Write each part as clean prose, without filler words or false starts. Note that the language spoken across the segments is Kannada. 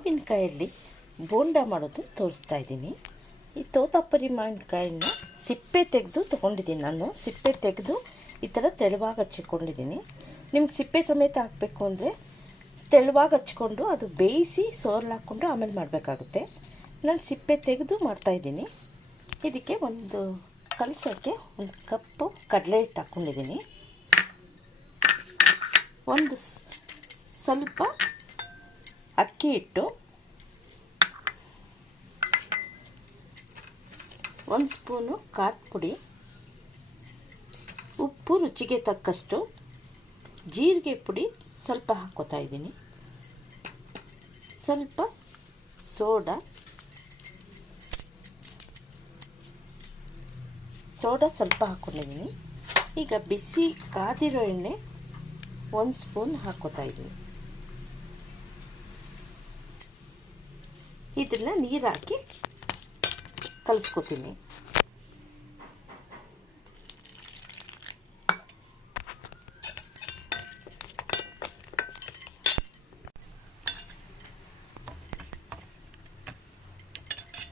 ಮಾವಿನಕಾಯಲ್ಲಿ ಬೋಂಡ ಮಾಡೋದು ತೋರಿಸ್ತಾ ಇದ್ದೀನಿ. ಈ ತೋತಾಪುರಿ ಮಾವಿನಕಾಯಿನ ಸಿಪ್ಪೆ ತೆಗೆದು ತೊಗೊಂಡಿದ್ದೀನಿ. ನಾನು ಸಿಪ್ಪೆ ತೆಗೆದು ಈ ಥರ ತೆಳುವಾಗಿ ಹಚ್ಚಿಕೊಂಡಿದ್ದೀನಿ. ನಿಮ್ಗೆ ಸಿಪ್ಪೆ ಸಮೇತ ಹಾಕಬೇಕು ಅಂದರೆ ತೆಳುವಾಗಿ ಹಚ್ಕೊಂಡು ಅದು ಬೇಯಿಸಿ ಸೋರ್ಲು ಹಾಕ್ಕೊಂಡು ಆಮೇಲೆ ಮಾಡಬೇಕಾಗುತ್ತೆ. ನಾನು ಸಿಪ್ಪೆ ತೆಗೆದು ಮಾಡ್ತಾಯಿದ್ದೀನಿ. ಇದಕ್ಕೆ ಒಂದು ಕಲಸೋಕ್ಕೆ ಒಂದು ಕಪ್ಪು ಕಡಲೆ ಹಿಟ್ಟು ಹಾಕ್ಕೊಂಡಿದ್ದೀನಿ. ಒಂದು ಸ್ವಲ್ಪ ಅಕ್ಕಿ ಹಿಟ್ಟು, ಒಂದು ಸ್ಪೂನು ಖಾರದ ಪುಡಿ, ಉಪ್ಪು ರುಚಿಗೆ ತಕ್ಕಷ್ಟು, ಜೀರಿಗೆ ಪುಡಿ ಸ್ವಲ್ಪ ಹಾಕ್ಕೋತಾ ಇದ್ದೀನಿ, ಸ್ವಲ್ಪ ಸೋಡಾ ಸ್ವಲ್ಪ ಹಾಕ್ಕೊಂಡಿದ್ದೀನಿ. ಈಗ ಬಿಸಿ ಕಾದಿರೋ ಎಣ್ಣೆ ಒಂದು ಸ್ಪೂನ್ ಹಾಕ್ಕೋತಾ ಇದ್ದೀನಿ. ಇದನ್ನು ನೀರು ಹಾಕಿ ಕಲಿಸ್ಕೊತೀನಿ.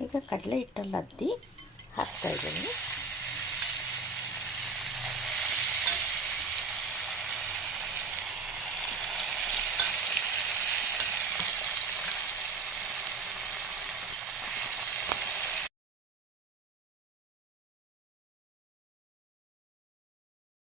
ಈಗ ಕಡಲೆ ಹಿಟ್ಟಲ್ಲಿ ಅದ್ದಿ ಹಾಕ್ತಾ ಇದ್ದೀನಿ.